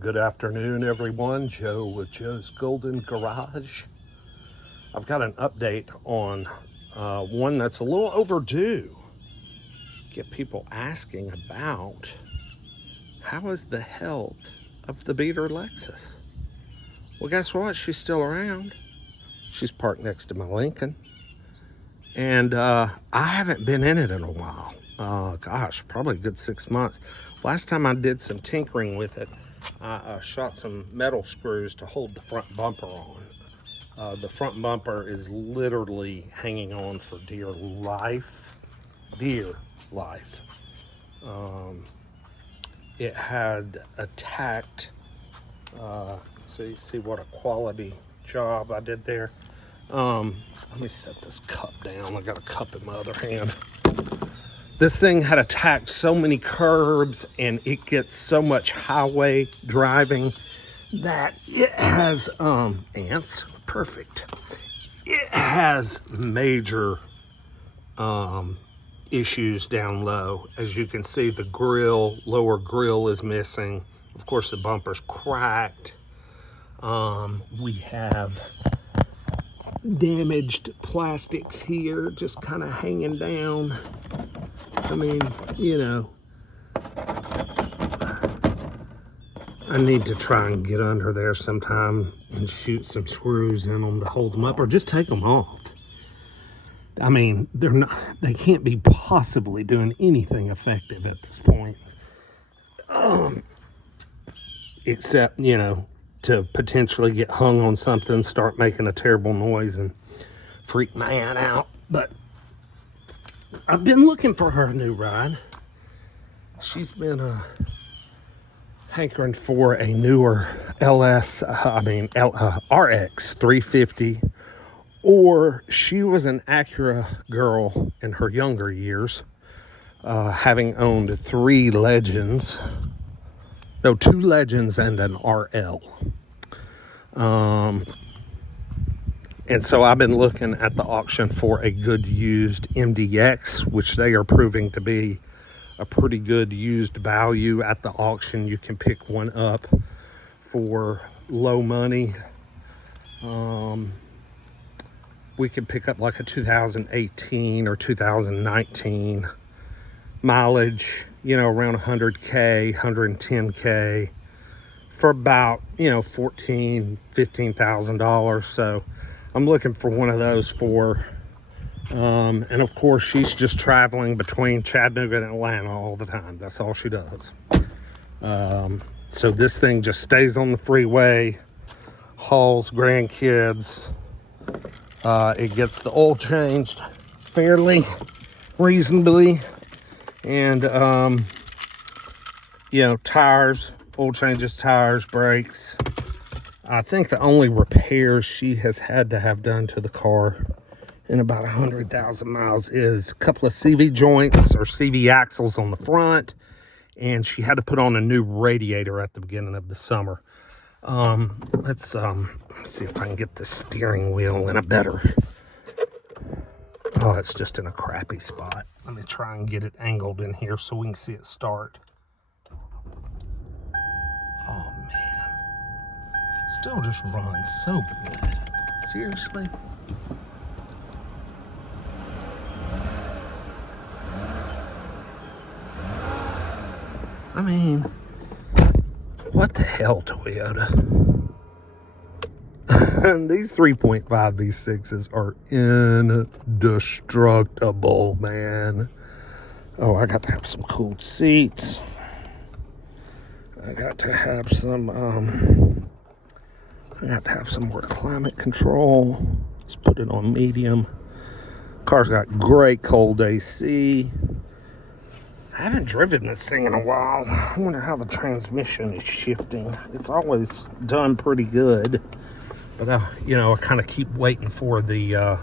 Good afternoon, everyone. Joe with Joe's Golden Garage. I've got an update on one that's a little overdue. Get people asking about how is the health of the beater Lexus. Well, guess what? She's still around. She's parked next to my Lincoln. And I haven't been in it in a while. Gosh, probably a good 6 months. Last time I did some tinkering with it, I shot some metal screws to hold the front bumper on. The front bumper is literally hanging on for dear life. Dear life. It had attacked, see what a quality job I did there. Let me set this cup down. I got a cup in my other hand. This thing had attacked so many curbs and it gets so much highway driving that it has ants. Perfect. It has major issues down low. As you can see, the lower grill is missing. Of course, the bumper's cracked. We have damaged plastics here, just kind of hanging down. I mean, you know, I need to try and get under there sometime and shoot some screws in them to hold them up, or just take them off. I mean, they can't be possibly doing anything effective at this point. Except, you know, to potentially get hung on something, start making a terrible noise and freak my aunt out. But I've been looking for her new ride. She's been hankering for a newer RX 350, or she was an Acura girl in her younger years, having owned two Legends and an RL. And so I've been looking at the auction for a good used MDX, which they are proving to be a pretty good used value at the auction. You can pick one up for low money. We could pick up like a 2018 or 2019 mileage, you know, around 100K, 110K for about, you know, $15,000. So I'm looking for one of those for, and of course she's just traveling between Chattanooga and Atlanta all the time. That's all she does. So this thing just stays on the freeway, hauls grandkids. It gets the oil changed fairly reasonably, and you know, tires, oil changes, tires, brakes. I think the only repairs she has had to have done to the car in about 100,000 miles is a couple of CV joints or CV axles on the front, and she had to put on a new radiator at the beginning of the summer. Let's see if I can get the steering wheel in a better. Oh, it's just in a crappy spot. Let me try and get it angled in here so we can see it start. Oh man, still just runs so good. Seriously. I mean, what the hell, Toyota? And these 3.5 V6s are indestructible, man. Oh, I got to have some cooled seats. I got to have some more climate control. Let's put it on medium. Car's got great cold AC. I haven't driven this thing in a while. I wonder how the transmission is shifting. It's always done pretty good. But, you know, I kind of keep waiting for the,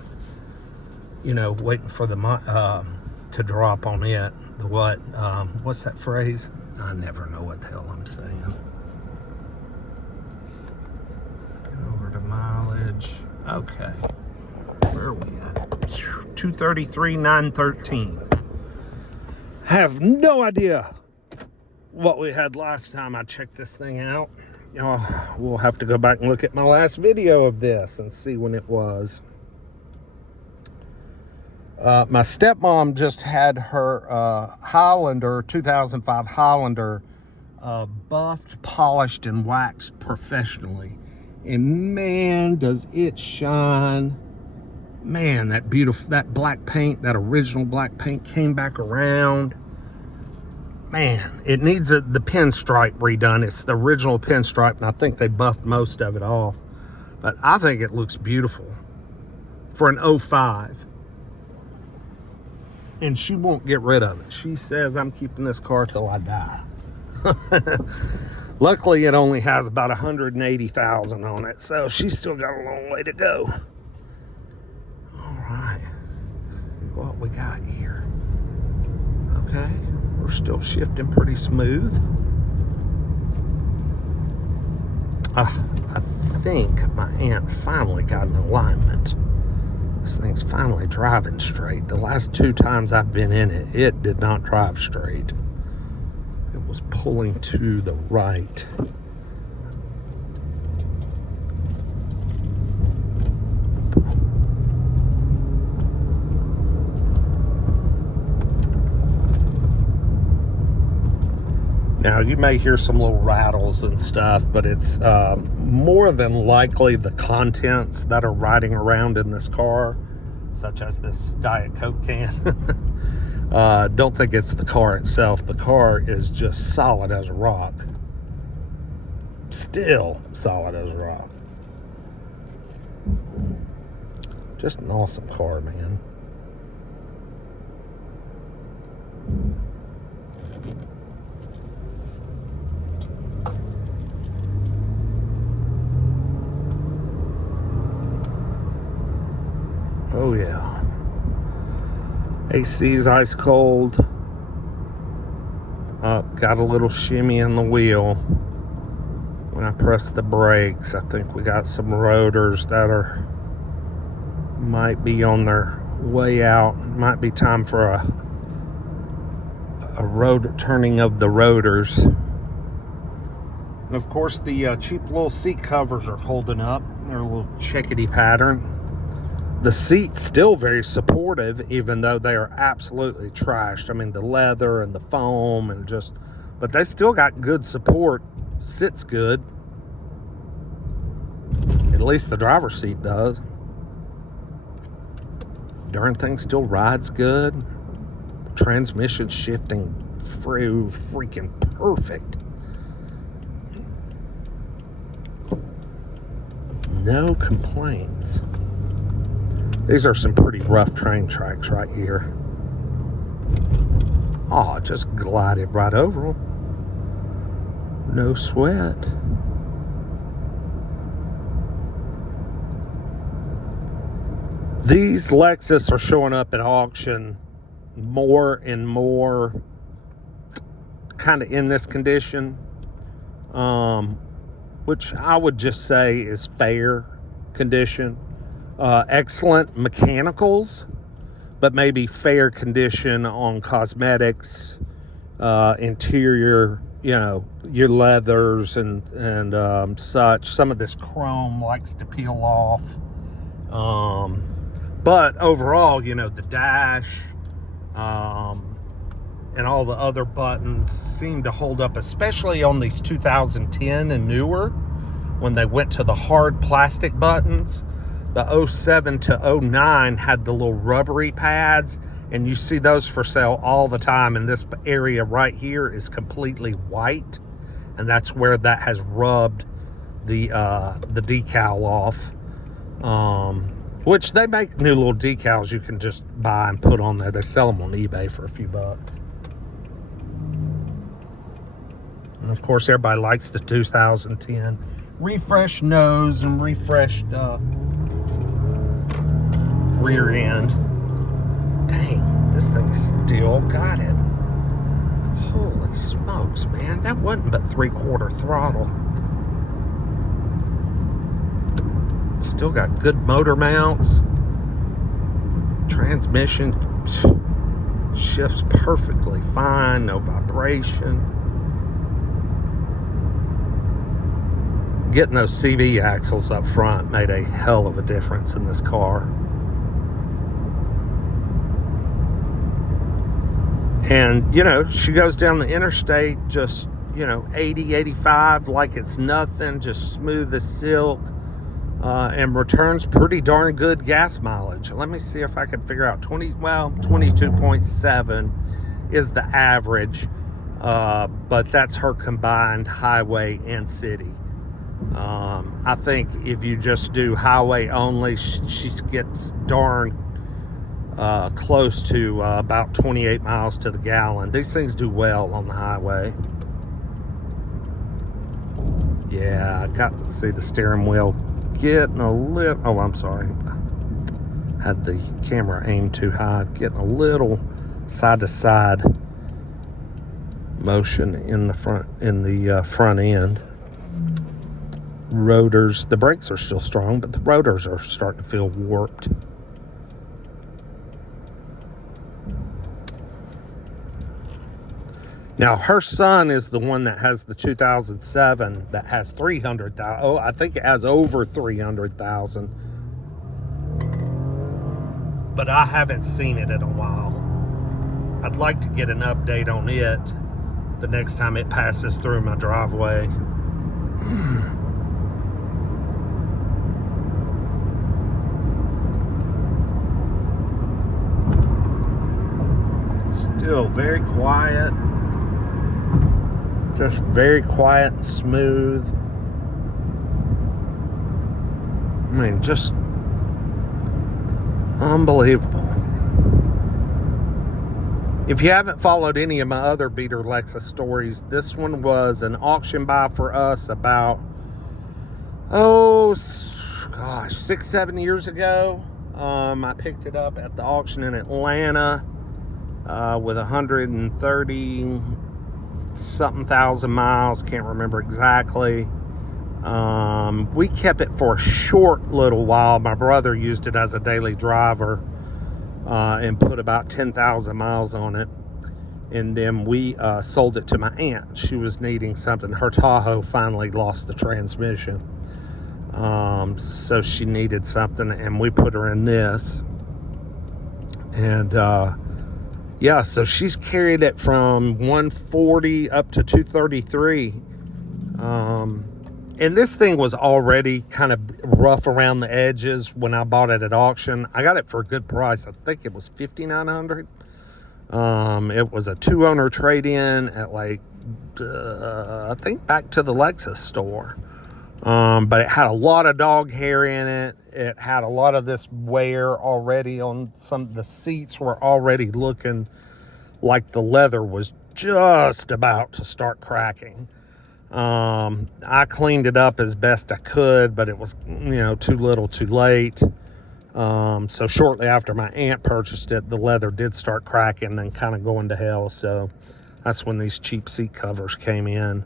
to drop on it. The what? What's that phrase? I never know what the hell I'm saying. Get over to mileage. Okay. Where are we at? 233, 913. Have no idea what we had last time I checked this thing out. We'll have to go back and look at my last video of this and see when it was. My stepmom just had her Highlander, 2005 Highlander, buffed, polished, and waxed professionally. And man, does it shine. Man, that beautiful, that black paint, that original black paint came back around. Man, it needs the pinstripe redone. It's the original pinstripe, and I think they buffed most of it off. But I think it looks beautiful for an 05. And she won't get rid of it. She says, I'm keeping this car till I die. Luckily, it only has about 180,000 on it, so she's still got a long way to go. All right, let's see what we got here. Okay, we're still shifting pretty smooth. I think my aunt finally got an alignment. This thing's finally driving straight. The last 2 times I've been in it, it did not drive straight. It was pulling to the right. Now, you may hear some little rattles and stuff, but it's more than likely the contents that are riding around in this car, such as this Diet Coke can. Don't think it's the car itself. The car is just solid as a rock. Still solid as a rock. Just an awesome car, man. Oh yeah. AC's ice cold. Got a little shimmy in the wheel when I press the brakes. I think we got some rotors that might be on their way out. Might be time for a rotor turning of the rotors. And of course the cheap little seat covers are holding up. They're a little chickadee pattern. The seat's still very supportive, even though they are absolutely trashed. I mean, the leather and the foam and just, but they still got good support. Sits good. At least the driver's seat does. Darn thing still rides good. Transmission shifting through freaking perfect. No complaints. These are some pretty rough train tracks right here. Oh, just glided right over them. No sweat. These Lexus are showing up at auction more and more kind of in this condition, which I would just say is fair condition. Excellent mechanicals, but maybe fair condition on cosmetics, interior, you know, your leathers and such. Some of this chrome likes to peel off. But overall, you know, the dash and all the other buttons seem to hold up, especially on these 2010 and newer, when they went to the hard plastic buttons. The 07 to 09 had the little rubbery pads, and you see those for sale all the time. And this area right here is completely white, and that's where that has rubbed the decal off. Which they make new little decals you can just buy and put on there. They sell them on eBay for a few bucks. And of course, everybody likes the 2010 refreshed nose and refreshed rear end. Dang, this thing still got it. Holy smokes, man. That wasn't but 3/4 throttle. Still got good motor mounts. Transmission shifts perfectly fine. No vibration. getting those CV axles up front made a hell of a difference in this car. And, you know, she goes down the interstate just, you know, 80, 85 like it's nothing, just smooth as silk, and returns pretty darn good gas mileage. Let me see if I can figure out 22.7 is the average, but that's her combined highway and city. I think if you just do highway only, she gets darn close to about 28 miles to the gallon. These things do well on the highway. Yeah, I got to see the steering wheel getting a little, oh, I'm sorry, had the camera aimed too high, getting a little side to side motion in the front end. Rotors, the brakes are still strong, but the rotors are starting to feel warped. Now, her son is the one that has the 2007 that has 300,000. Oh, I think it has over 300,000. But I haven't seen it in a while. I'd like to get an update on it the next time it passes through my driveway. Still very quiet. Just very quiet and smooth. I mean, just unbelievable. If you haven't followed any of my other beater Lexus stories, this one was an auction buy for us about, 6-7 years ago. I picked it up at the auction in Atlanta with 130 something thousand miles, can't remember exactly. We kept it for a short little while. My brother used it as a daily driver and put about 10,000 miles on it, and then we sold it to my aunt. She was needing something. Her Tahoe finally lost the transmission, so she needed something, and we put her in this. And yeah, so she's carried it from 140 up to 233. And this thing was already kind of rough around the edges when I bought it at auction. I got it for a good price. I think it was $5,900. It was a 2-owner trade-in at like, I think back to the Lexus store. But it had a lot of dog hair in it. It had a lot of this wear already on some. The seats were already looking like the leather was just about to start cracking. I cleaned it up as best I could, but it was, too little too late. So shortly after my aunt purchased it, the leather did start cracking and kind of going to hell. So that's when these cheap seat covers came in.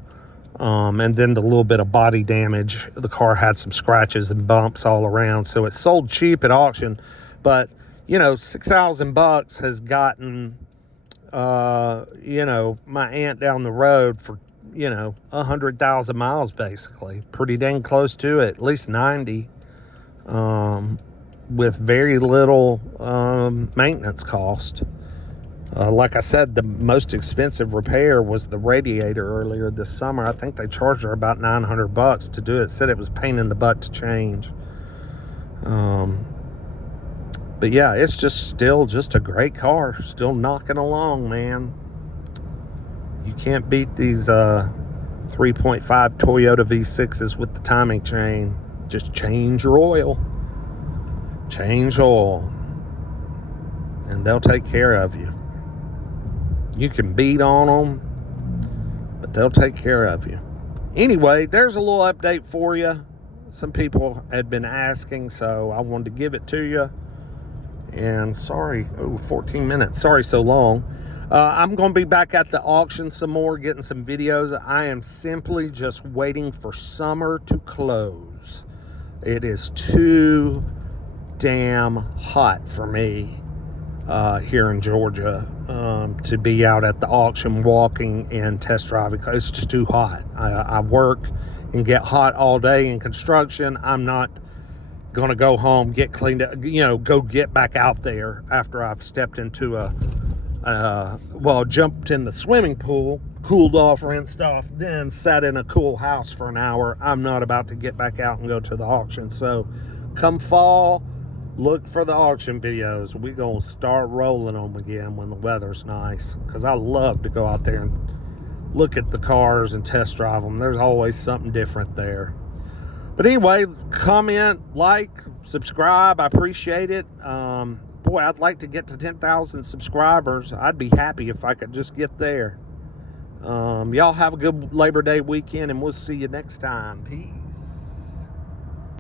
And then the little bit of body damage, the car had some scratches and bumps all around. So it sold cheap at auction, but $6,000 has gotten, my aunt down the road for, 100,000 miles, basically. Pretty dang close to it, at least 90, with very little, maintenance cost. Like I said, the most expensive repair was the radiator earlier this summer. I think they charged her about $900 to do it. Said it was a pain in the butt to change. But yeah, it's still a great car. Still knocking along, man. You can't beat these 3.5 Toyota V6s with the timing chain. Just change your oil. Change oil. And they'll take care of you. You can beat on them, but they'll take care of you. Anyway, there's a little update for you. Some people had been asking, so I wanted to give it to you. And sorry, 14 minutes. Sorry so long. I'm going to be back at the auction some more, getting some videos. I am simply just waiting for summer to close. It is too damn hot for me here in Georgia to be out at the auction walking and test driving. It's just too hot. I work and get hot all day in construction, I'm not gonna go home, get cleaned up, go get back out there after I've stepped into jumped in the swimming pool, cooled off, rinsed off, then sat in a cool house for an hour. I'm not about to get back out and go to the auction. So come fall, look for the auction videos. We gonna start rolling them again when the weather's nice, because I love to go out there and look at the cars and test drive them. There's always something different there. But anyway, comment, like, subscribe. I appreciate it. Boy, I'd like to get to 10,000 subscribers. I'd be happy if I could just get there. Y'all have a good Labor Day weekend, and we'll see you next time. Peace.